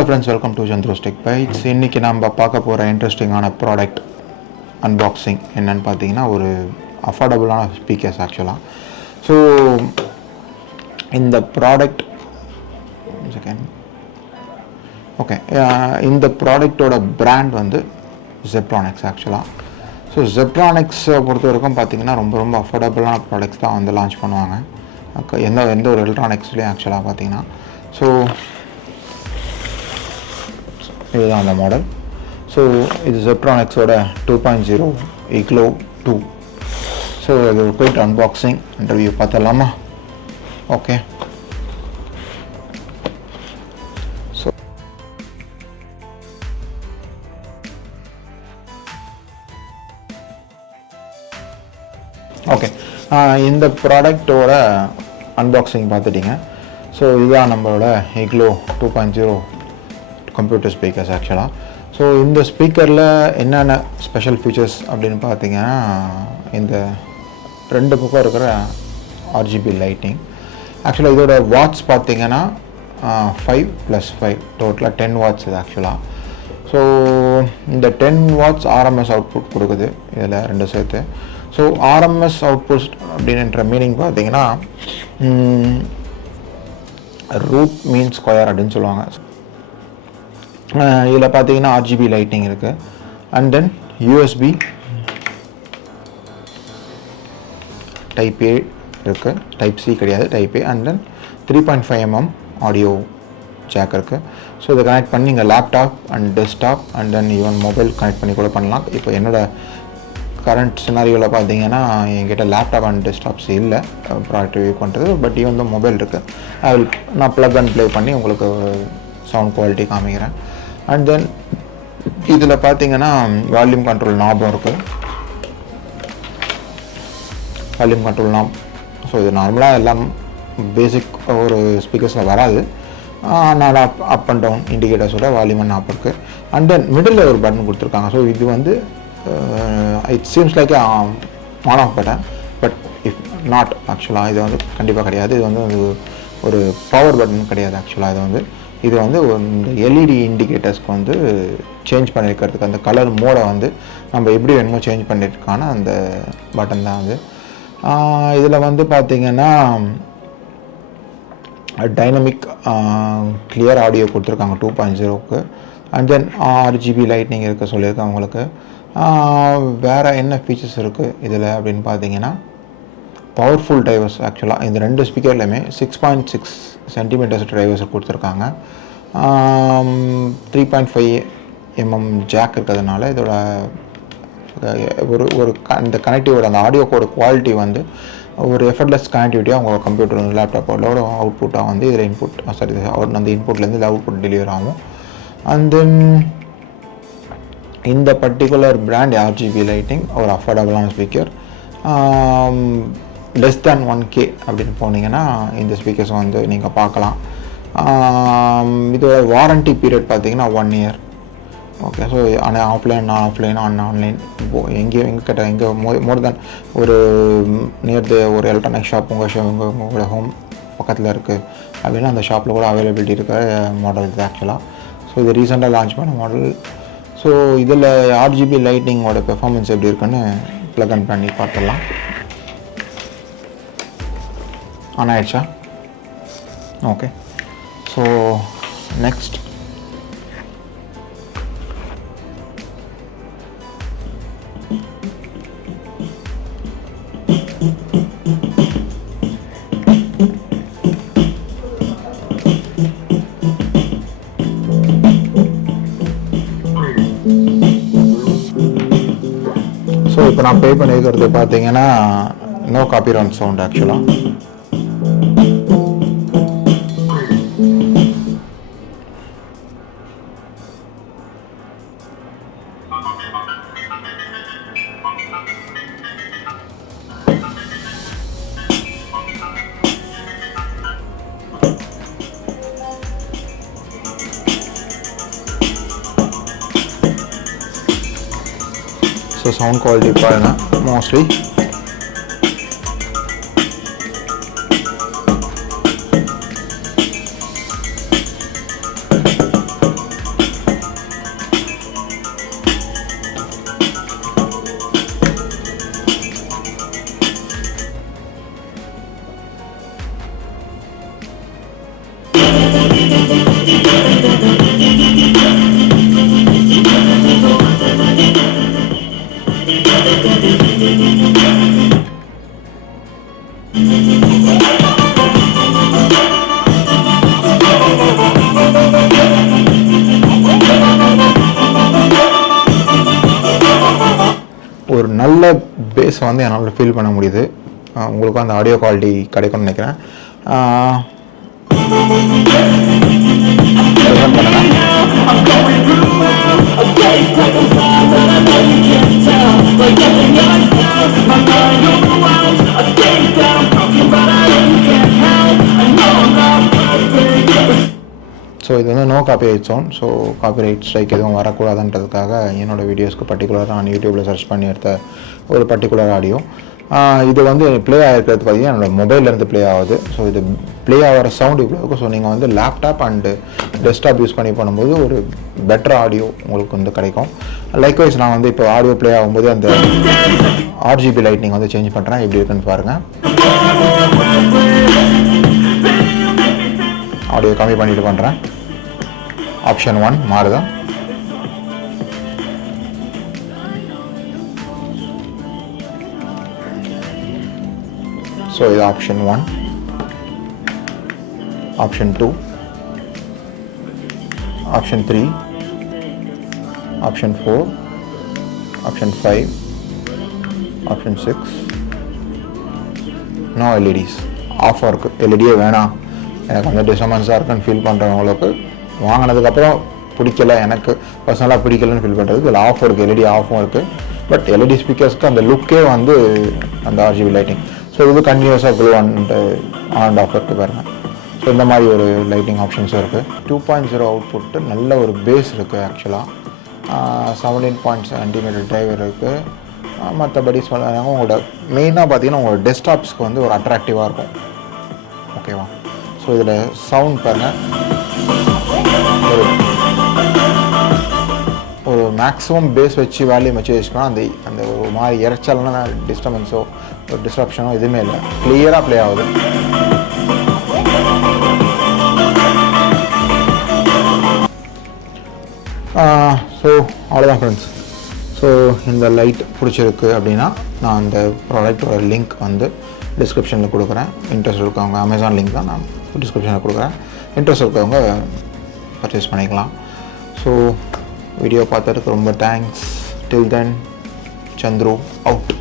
Hello friends, welcome to Chandru'sTechBytes. இன்னைக்கு நம்ம பார்க்க போற இன்ட்ரஸ்டிங்கான ப்ராடக்ட் அன்பாக்சிங் என்னன்னு பார்த்தீங்கன்னா ஒரு அஃபோர்டபுளான ஸ்பீக்கர்ஸ் ஆக்சுவலாக. ஸோ இந்த ப்ராடக்ட் ஓகே, இந்த ப்ராடக்டோட பிராண்ட் வந்து ZEBRONICS ஆக்சுவலாக. ஸோ ZEBRONICஸை பொறுத்த வரைக்கும் பார்த்தீங்கன்னா ரொம்ப அஃபோர்டபுளான ப்ராடக்ட்ஸ் தான் வந்து லான்ச் பண்ணுவாங்க எந்த ஒரு எலக்ட்ரானிக்ஸ்லேயும் ஆக்சுவலாக பார்த்தீங்கன்னா. ஸோ இதுதான் அந்த மாடல். ஸோ இது ZEBRONICஸோட 2.0 Igloo 2. ஸோ இது போய்ட்டு அன்பாக்சிங் இன்டர்வியூ பார்த்துடலாமா? ஓகே. ஸோ ஓகே, இந்த ப்ராடக்டோட அன்பாக்சிங் பார்த்துட்டிங்க. ஸோ இதுதான் நம்மளோட Igloo 2.0 கம்ப்யூட்டர் ஸ்பீக்கர்ஸ் ஆக்சுவலாக. ஸோ இந்த ஸ்பீக்கரில் என்னென்ன ஸ்பெஷல் ஃபீச்சர்ஸ் அப்படின்னு பார்த்தீங்கன்னா, இந்த ரெண்டு பக்கம் இருக்கிற RGB லைட்டிங். ஆக்சுவலாக இதோட வாட்ஸ் பார்த்தீங்கன்னா 5 + 5 டோட்டலாக 10 வாட்ஸ் இது ஆக்சுவலாக. ஸோ இந்த 10 வாட்ஸ் RMS அவுட்புட் கொடுக்குது இதில் ரெண்டு சேர்த்து. ஸோ RMS அவுட்புட் அப்படின்ற மீனிங் பார்த்தீங்கன்னா ரூட் மீன் ஸ்கொயர் அப்படின்னு சொல்லுவாங்க. இதில் பார்த்தீங்கன்னா RGB லைட்டிங் இருக்குது. And then USB type A இருக்குது, டைப் C கிடையாது, type A. And then 3.5 mm audio jack இருக்குது. ஸோ இதை கனெக்ட் பண்ணி நீங்கள் laptop and desktop and then even mobile connect பண்ணி கூட பண்ணலாம். இப்போ என்னோடய கரண்ட் சினாரியோவில் பார்த்தீங்கன்னா என்கிட்ட லேப்டாப் அண்ட் டெஸ்க்டாப்ஸ் இல்லை ப்ராடக்ட் ரிவ்யூ பண்ணுறது. பட் ஈவன் தான் மொபைல் இருக்குது. நான் ப்ளக் அண்ட் ப்ளே பண்ணி உங்களுக்கு சவுண்ட் குவாலிட்டி காமிக்கிறேன். அண்ட் தென் இதில் பார்த்தீங்கன்னா வால்யூம் கண்ட்ரோல் நாபும் இருக்குது, வால்யூம் கண்ட்ரோல் நாப். ஸோ இது நார்மலாக எல்லாம் பேசிக் ஒரு ஸ்பீக்கர்ஸில் வராது. நான் அப் அண்ட் டவுன் இண்டிகேட்டர்ஸோட வால்யூம் அண்ட் நாப் இருக்குது. அண்ட் தென் மிடில் ஒரு பட்டன் கொடுத்துருக்காங்க. ஸோ இது வந்து it seems like on off button, but if not ஆக்சுவலாக இது வந்து கண்டிப்பாக கிடையாது. இது வந்து ஒரு பவர் பட்டன் கிடையாது ஆக்சுவலாக. இது வந்து இந்த LED இண்டிகேட்டர்ஸ்க்கு வந்து சேஞ்ச் பண்ணியிருக்கிறதுக்கு அந்த கலர் மோடை வந்து நம்ம எப்படி வேணுமோ சேஞ்ச் பண்ணியிருக்கான அந்த பட்டன் தான் அது. இதில் வந்து பார்த்திங்கன்னா டைனமிக் கிளியர் ஆடியோ கொடுத்துருக்காங்க 2.0க்கு. அண்ட் தென் RGB லைட்னிங் இருக்க சொல்லியிருக்காங்க உங்களுக்கு. வேறு என்ன ஃபீச்சர்ஸ் இருக்குது இதில் அப்படின்னு பார்த்தீங்கன்னா, பவர்ஃபுல் டிரைவர்ஸ் ஆக்சுவலாக இந்த ரெண்டு ஸ்பீக்கர்லையுமே 6.6 சென்டிமீட்டர்ஸ் டிரைவர்ஸ் கொடுத்துருக்காங்க. 3.5 mm ஜாக் இருக்கிறதுனால இதோட ஒரு அந்த கனெக்டிவோட அந்த ஆடியோக்கோட குவாலிட்டி வந்து ஒரு எஃபர்ட்லெஸ் கனெக்டிவிட்டியாக உங்கள் கம்ப்யூட்டர் லேப்டாப்போட அவுட்புட்டாக வந்து இதில் அந்த இன்புட்லேருந்து இந்த அவுட்புட் டெலிவர் ஆகும். அண்ட் தென் இந்த பர்டிகுலர் பிராண்ட் RGB லைட்டிங் ஒரு அஃபோர்டபுளான ஸ்பீக்கர். லெஸ் தேன் 1K அப்படின்னு போனீங்கன்னா இந்த ஸ்பீக்கர்ஸ் வந்து நீங்கள் பார்க்கலாம். இதோட வாரண்ட்டி பீரியட் பார்த்தீங்கன்னா 1 year. ஓகே. ஸோ ஆனால் ஆஃப்லைன் ஆன்லைன் எங்கே மோர் தென் ஒரு நியர் ஒரு எலக்ட்ரானிக் ஷாப் உங்களோட ஹோம் பக்கத்தில் இருக்குது அப்படின்னா அந்த ஷாப்பில் கூட அவைலபிலிட்டி இருக்கிற மாடல் இது ஆக்சுவலாக. ஸோ இது ரீசெண்டாக லான்ச் பண்ண மாடல். ஸோ இதில் RGB லைட்டிங்கோட பெர்ஃபார்மன்ஸ் எப்படி இருக்குன்னு ப்ளக் அண்ட் பண்ணி பார்த்துடலாம். ஆன் ஆயிடுச்சா? ஓகே. ஸோ நெக்ஸ்ட் இப்போ நான் பே பண்ணியிருக்கிறது பார்த்தீங்கன்னா நோ காப்பிரைட் சவுண்ட் ஆக்சுவலாக. ஸோ சவுண்ட் குவாலிட்டி பாருங்கள். மோஸ்ட்லி பேஸ் வந்து என்னால் ஃபீல் பண்ண முடியுது. உங்களுக்கும் அந்த ஆடியோ குவாலிட்டி கிடைக்கும்னு நினைக்கிறேன். ஸோ இது வந்து no copyright sound. So copyright strike எதுவும் வரக்கூடாதுன்றதுக்காக என்னோடய வீடியோஸ்க்கு பர்டிகுலராக நான் யூடியூப்பில் சர்ச் பண்ணி எடுத்த ஒரு பர்டிகுலர் ஆடியோ. இது வந்து ப்ளே ஆகிருக்கிறது பார்த்தீங்கன்னா என்னோடய மொபைல்லேருந்து ப்ளே ஆகுது. ஸோ இது ப்ளே ஆகிற சவுண்ட் இவ்வளோ இருக்கும். ஸோ நீங்கள் வந்து லேப்டாப் அண்டு டெஸ்க்டாப் யூஸ் பண்ணி பண்ணும்போது ஒரு பெட்டர் ஆடியோ உங்களுக்கு வந்து கிடைக்கும். லைக்வைஸ் நான் வந்து இப்போ ஆடியோ ப்ளே ஆகும்போது அந்த RGB லைட்னிங் வந்து சேஞ்ச் பண்ணுறேன். எப்படி இருக்குன்னு பாருங்கள். ஆடியோ கம்மி பண்ணிட்டு பண்ணுறேன். ஆப்ஷன் 1 மாறுதா? ஸோ இது option 1, option 2, option 3, option 4, option 5, option 6. No LEDs. ஆஃபாக இருக்குது. எல்இடியே வேணாம், எனக்கு வந்து டிஸ்டர்பன்ஸாக இருக்குன்னு ஃபீல் பண்ணுறவங்களுக்கு வாங்கினதுக்கப்புறம் பிடிக்கல, எனக்கு பர்சனலாக பிடிக்கலன்னு ஃபீல் பண்ணுறதுக்கு இதில் ஆஃப் இருக்குது. எல்இடி ஆஃபும் இருக்குது. பட் LED ஸ்பீக்கர்ஸ்க்கு அந்த லுக்கே வந்து அந்த RGB லைட்டிங். ஸோ இது கண்டினியூஸாக க்ளோ ஆன் அண்ட் ஆஃப் இருக்குது பாருங்கள். ஸோ இந்த மாதிரி ஒரு லைட்டிங் ஆப்ஷன்ஸும் இருக்குது. 2.0 அவுட்புட்டு, நல்ல ஒரு பேஸ் இருக்குது. ஆக்சுவலாக 17.7 மீட்டர் டிரைவர் இருக்குது. மற்றபடி சொல்லுறாங்க உங்களோட மெயினாக பார்த்தீங்கன்னா உங்களோட டெஸ்க்டாப்ஸ்க்கு வந்து ஒரு அட்ராக்டிவாக இருக்கும். ஓகேவா? ஸோ இதில் சவுண்ட் பாருங்கள், ஒரு மேக்ஸிமம் பேஸ் வச்சு வால்யூம் வச்சு வச்சுக்கோன்னா அந்த ஒரு மாதிரி இறைச்சல்னா டிஸ்டர்பன்ஸோ ஒரு டிஸ்ட்ரப்ஷனோ எதுவுமே இல்லை, கிளியராக ப்ளே ஆகுது. ஸோ அவ்வளோதான் ஃப்ரெண்ட்ஸ். ஸோ இந்த லைட் பிடிச்சிருக்கு அப்படின்னா நான் அந்த ப்ராடக்டோட லிங்க் வந்து டிஸ்கிரிப்ஷனில் கொடுக்குறேன். இன்ட்ரெஸ்ட் இருக்கவங்க, அமேசான் லிங்க் தான் நான் டிஸ்கிரிப்ஷனில் கொடுக்குறேன். இன்ட்ரெஸ்ட் இருக்கவங்க பர்ச்சேஸ் பண்ணிக்கலாம். ஸோ வீடியோ பார்த்ததுக்கு ரொம்ப தேங்க்ஸ். டில் தென், சந்துரு அவுட்.